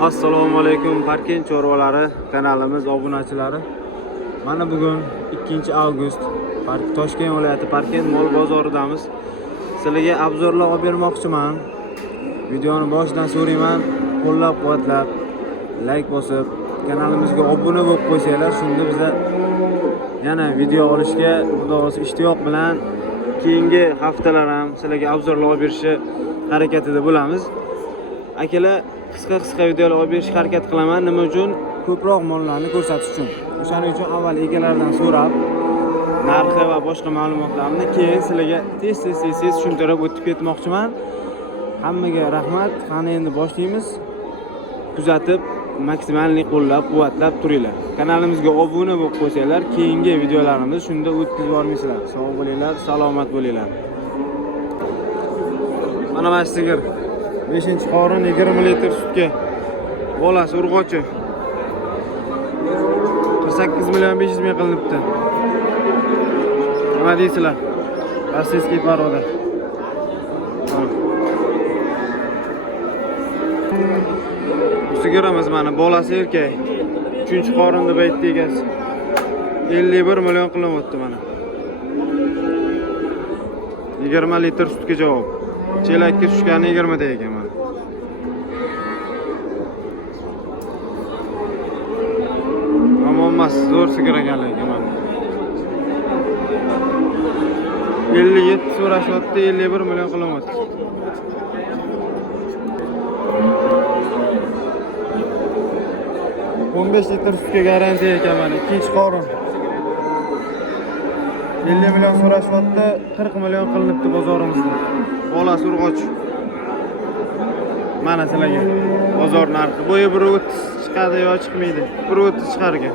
Assalomu alaykum Parkent chorvalari kanalimiz obunachilari. Mana bugun 2 avgust Toshkent viloyati Parkent mol bozoridamiz. Sizlarga obzorlar olib bermoqchiman. Videoni boshidan so'rayman, qo'llab-quvvatlab, like bosib, kanalimizga obuna bo'lib qo'ysanglar, shunda biza yana video olishga xudosi ishtiyoq bilan keyingi haftalar ham sizlarga obzorlar olib berishga harakatida bo'lamiz. Akalar, qisqa videolar olib berishga harakat qilaman. Nima uchun? Ko'proq mollarni ko'rsatish uchun. O'shaning uchun avval egalaridan so'rab, narxi va boshqa ma'lumotlarni keyin sizlarga tez tushuntirib o'tib ketmoqchiman. Hammaga rahmat. Qani endi boshlaymiz. Kuzatib, maksimalni qo'llab-quvvatlab turinglar. Kanalimizga obuna bo'lib qo'ysanglar, keyingi videolarimizni shunda o'tkazib yubormaysizlar. Sog' bo'linglar, salomat bo'linglar. Mana bu sigir 5-qorin 20 litr sutga. Bolasi urg'ochi. 48 million 500 ming qilinibdi. Nima deysizlar? Rossiyskiy paroda. Sigiramiz mana bolasi erkak. 3-qorinni baytdi egasi. 51 million qilyapti mana. 20 litr sutga javob. Chelakka tushgani 20 da ekan mana. Amomas zo'r sigir ekanligi mana. 57 so'rashyapti, 51 million qilyapti. litr sutga garantiya ekan mana. 2-qorin. 50 million so'rashyapti, 40 million qilinibdi bozorimizda. Bolasi urg'och. Mana sizlarga bozor narxi. Bo'yi 1.30 chiqadi yo chiqmaydi. 1.30 chiqar ekan.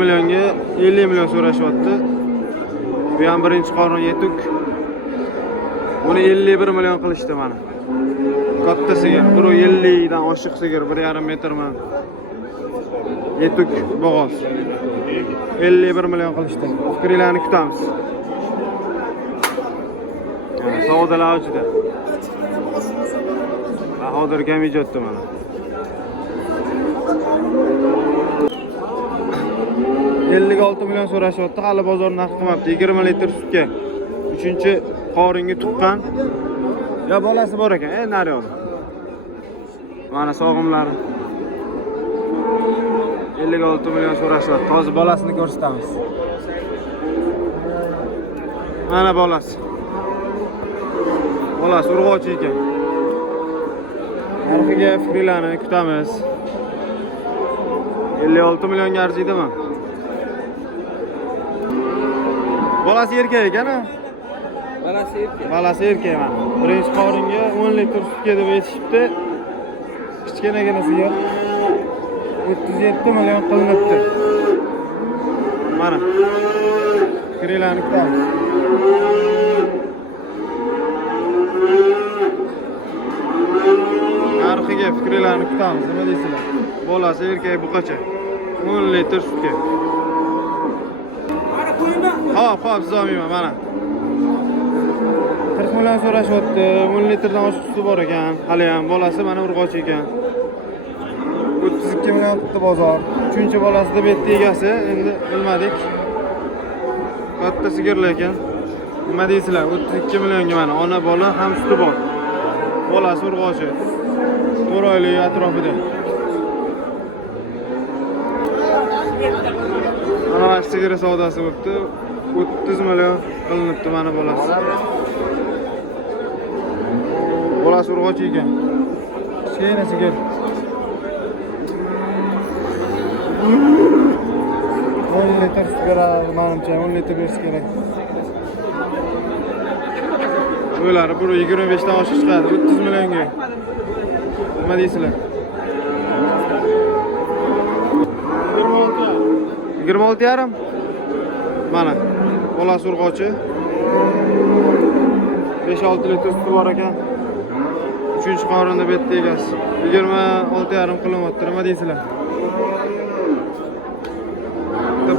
millionga 50 million so'rashyapti. Bu ham 1-qorin yetuk. Buni 51 million qilishdi mana. Katta sigir, 1.50 dan oshiq sigir, 1.5 metrman. Yetuk bo'g'oz. 51 million qilishdi. Fikringlarni kutamiz. Savdolar ochdi. Hozir kam ijodda mana. million so'rashyapti, hali bozor narxi qilmabdi. 20 litr sutga 3-qoringa tuqqan. Ya bolasi bor ekan, naryoq. Mana sog'imlari. 56 million so'rashyapti. Hozir bolasini ko'rsatamiz. Mana bolasi. Bolasi urg'ochi ekan. Narxiga fikringlarni kutamiz. 56 millionga arziydimi? Bolasi erkak ekan-a? Bolasi erkak mana. 1-qoringa 10 litr sutga deb aytishibdi. Kichkinagina sigir. 37 million qilinibdi. Mana. Fikringlarni kutamiz. Narxiga fikringlarni kutamiz. Nima deysizlar? Bolasi erkak buqacha. 10 litr sutga. Xo'p, zo'mayman mana. 40 million so'rashyapti. 10 litrdan oshiq suti bor ekan. Hali ham bolasi mana urg'ochi ekan. 32 million qildi bozor. 3-bolasida betdi egasi, endi bilmadik. Katta sigirlar ekan. Nima deysizlar? 32 millionga mana ona bola ham suti bor. Bolasi urg'ochi. 4 oylik atrofida. Mana sigir savdosi bo'libdi. 30 million qilinibdi mana bolasi. Bolasi urg'ochi ekan. Kichkina sigir. 10 litr sut beradi, menimcha 10 litr berish kerak. Uylari 1.25 dan oshiq chiqadi, 30 millionga. Nima deysizlar? 26,5. Mana bolasi urg'ochi. 5-6 litr suti bor ekan. 3-qorinda betdi egasi. 26,5 qilyapti. Nima deysizlar?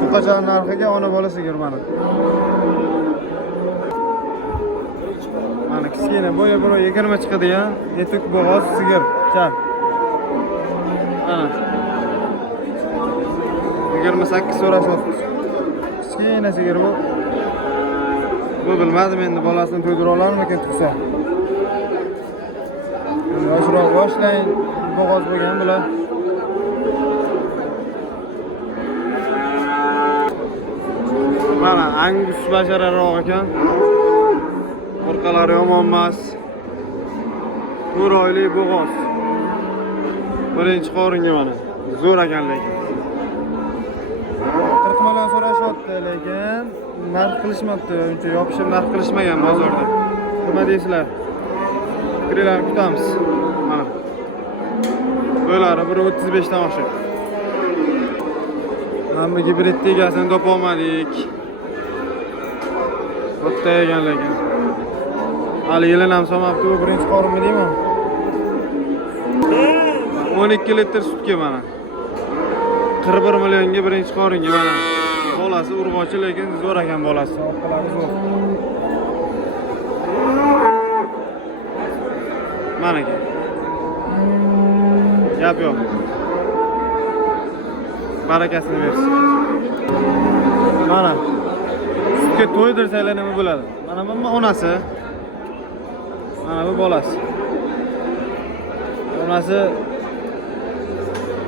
Bu qachon narxiga ona bola sigir mana. kichkina bo'yi 1.20 chiqadigan etuk bo'g'oz sigir. Chap. Mana. 28 so'rashyapti. Kichkina sigir bu. Bu bilmadim endi bolasini to'ydira olarmikin tursa. Yoshroq boshlang bo'g'oz bo'lgan bular. Mana Angus bashararoq ekan. Orqalari yomon emas. 1 oylik bo'g'oz. Birinchi qoringa mana. Zo'r ekan lekin. 40 million so'rashyapti lekin narx qilishmabdi. Uncha yopishib narx qilishmagan bozorda. Nima deysizlar? Fikirlarni kutamiz. Mana. Bo'lari 1.35 dan oshib. Hamma gibrid egasini topolmadik. O'tda ekan lekin. Hali yilini ham solmabdi, u birinchi qorinmi deymi? 12 litr sutga mana. 41 millionga birinchi qoringa mana. Bolasi urg'ochi lekin zo'r ekan bolasi. Orqalari zo'r. Mana ekan. Gap yo'q. Barakasini bersin. Mana. Sutga to'ydirsanglar nima bo'ladi? Mana bu onasi. Mana bu bolasi. Onasi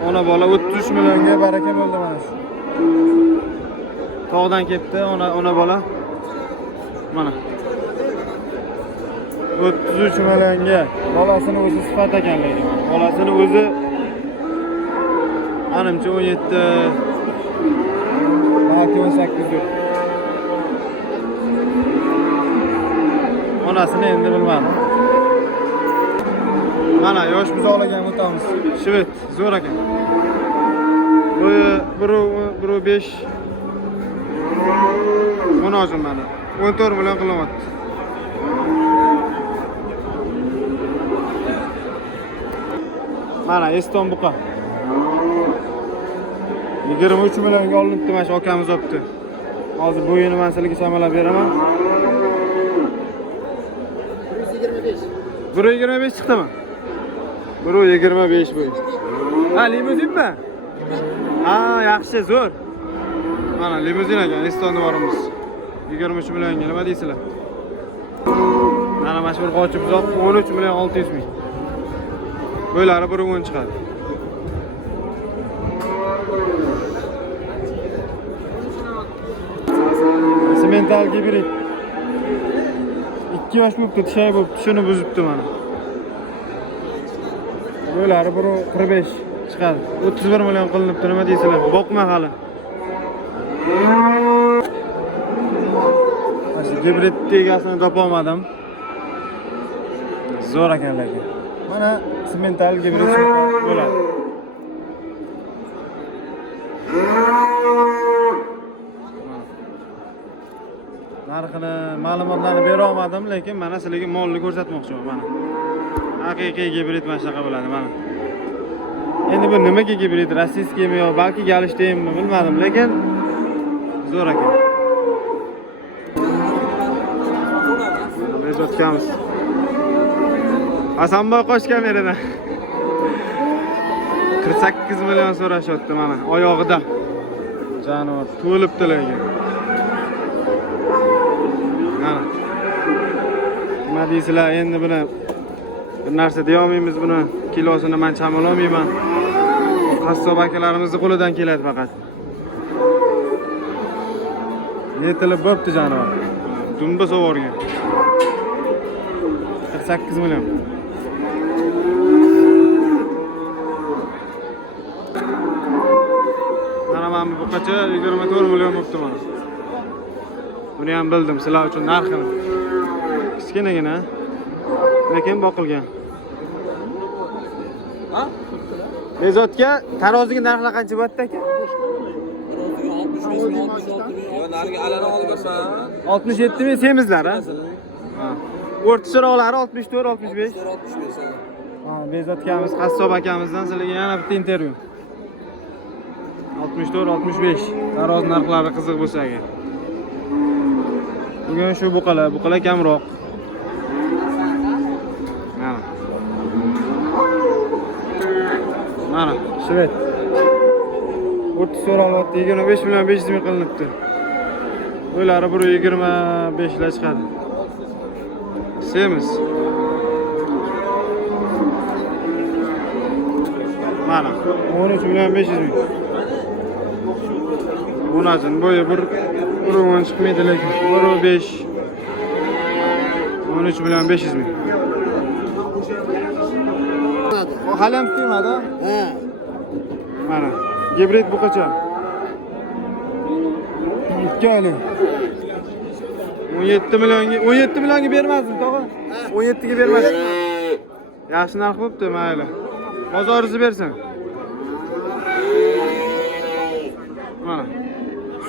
ona bola 33 millionga baraka bo'ldi mana shu. Tog'dan ketdi ona bola. Mana. 33 millionga bolasini o'zi sifat ekan lekin. Bolasini o'zi menimcha 17 yoki 18 yil. Onasini endi bilmadim. Mana yosh buzoqlagan o'tamiz. Shved, zo'r ekan. Bu 5 Monojim mana. 14 million qilyapti. Mana Eston buqa. 23 millionga olinibdi, mana shu akamiz olibdi. Hozir bo'yini men sizlarga chamalab beraman. 1.25 chiqdimi? 1.25 bo'y. Ha, limuzinmi? Ha, yaxshi, zo'r. Mana limuzin ekan, Estonda borimiz. 23 millionga nima deysizlar? Mana mashhur qochib buzoq 13 million 600 ming. Bo'ylari 1.10 chiqadi. Simental gibrid. 2 yosh bo'libdi, tishay bo'libdi, shuni buzibdi mana. Bo'ylari 1.45 chiqadi. 31 million qilinibdi, nima deysizlar? Boqma hali. Mana gibrid tegasini topolmadim. Zo'r ekan lekin. Mana simental gibrid bo'ladi. Narxini, ma'lumotlarni bera olmadim, lekin mana sizlarga molni ko'rsatmoqchiman mana. Haqiqiy gibrid mana shunaqa bo'ladi mana. Endi bu nimaga gibrid, rossiyskiymi yo balki galishteymi bilmadim, lekin zo'r ekan. Biz o'tganmiz. Hasanboy qo'sh kameradan. 48 million so'rashyapti mana oyog'ida. Jonivor to'libdi lekin. Mana. Nima deysizlar, endi buni bir narsa deya olmaymiz, buni kilosini men chamola olmayman. Qassob akalarimizning qo'lidan keladi faqat. Yetilib bo'pti jonivor. Dumba sovorgan. 48 million. Mana men bu qacha 24 million bo'pti mana. Buni ham bildim sizlar uchun narxini. Kichkinagina, lekin boqilgan. Ha? Bezotga taroziga narxlar qancha bo'pti aka? 67 ming semizlar, ha? O'rta so'roqlari 64, 65. Ha, Bezot akamiz, qassob akamizdan sizlarga yana bitta intervyu. 64, 65. Taroz narxlari qiziq bo'lsa agar. Bugun shu buqalar kamroq. Mana shvet. 30 so'ralyapti, 25 million 500 ming qilinibdi. Uylari 125 la chiqadi. Semiz. Mana 13 million 500 ming. Bunacın boyu bir urun çıkmaydı lekin 1.5 13 million 500 ming. O hali ham tutilmadi. He. Mana gibrid bu qancha? 2 oylik. 17 millionga bermadim, tog'a. 17 ga bermadim. Yaxshi narx bo'pti, mayli. Bozoringizni bersin. Mana.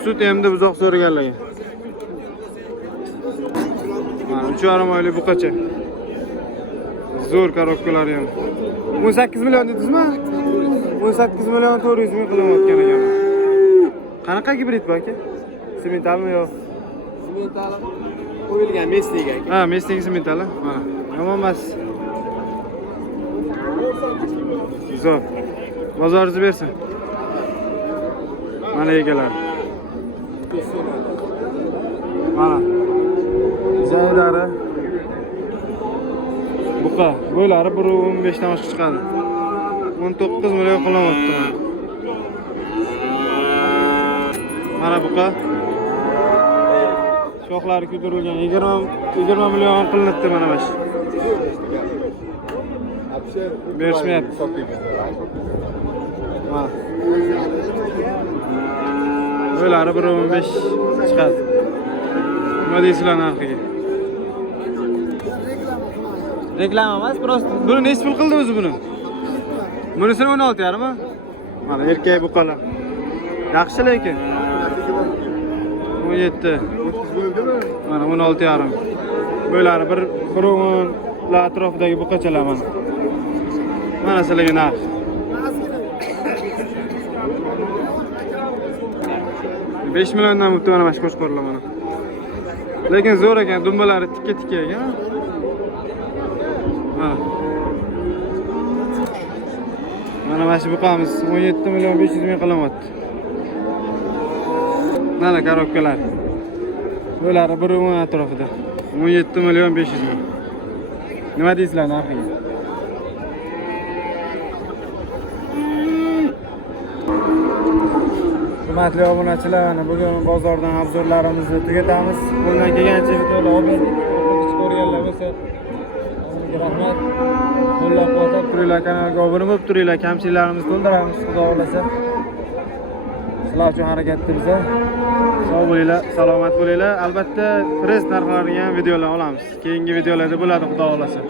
Sut endi uzoq so'raganlarga. Mana 3,5 oylik bu qancha? Zo'r korobkalar ham. 18 million dedingizmi? 18 million 400 ming qilayotgan ekan. Qanaqa gibrid bu aka? Sementalmi yo'q? Sementali qo'yilgan Messiga. Ha, Messiga sementali. Mana. Yomon emas. Zo'r. Bozoringizni bersin. Mana egalar. Mana. Zaylari. Buqa, bo'ylari 1.15 dan oshib chiqadi. 19 million qilyapti. Mana buqa. Shoxlari ko'tarilgan 20 million qilinibdi mana bash. Berishmayapti. Mana. Bo'ylari 1.15 chiqadi. Nima deysizlar narxiga? Reklama emas, prosta. Buni necha pul qildi o'zi buni? Bunisini 16,5 mi? Mana erkak buqalar. Yaxshi lekin. 17. Mana 16,5. Bo'ylari 1 la atrofidagi buqachalar mana. Mana sizlarga narx. $5 milliondan o'tdi mana shu qo'shqorlar mana. Lekin zo'r ekan, dumbalari tikka ekan. Mana mana buqamiz 17 million 500 ming qilyapti. Mana korobkalar. Bo'ylari 1.10 atrofida. 17 million 500 ming. Nima deysizlar narxiga? Hurmatli obunachilar, mana bugun bozordan obzorlarimizni tugatamiz. Bundan kelgancha videolar olib berdik. Ko'rganlar bo'lsa, sizlarga rahmat. Qo'llab-quvvatlab turinglar, kanalga obuna bo'lib turinglar. Kamchiliklarimizni to'ldiramiz, xudo xolasa. Sizlar uchun harakatimiz. Sog' bo'linglar, salomat bo'linglar. Albatta, press narxlariga ham videolar olamiz. Keyingi videolarda bo'ladi, xudo xolasa.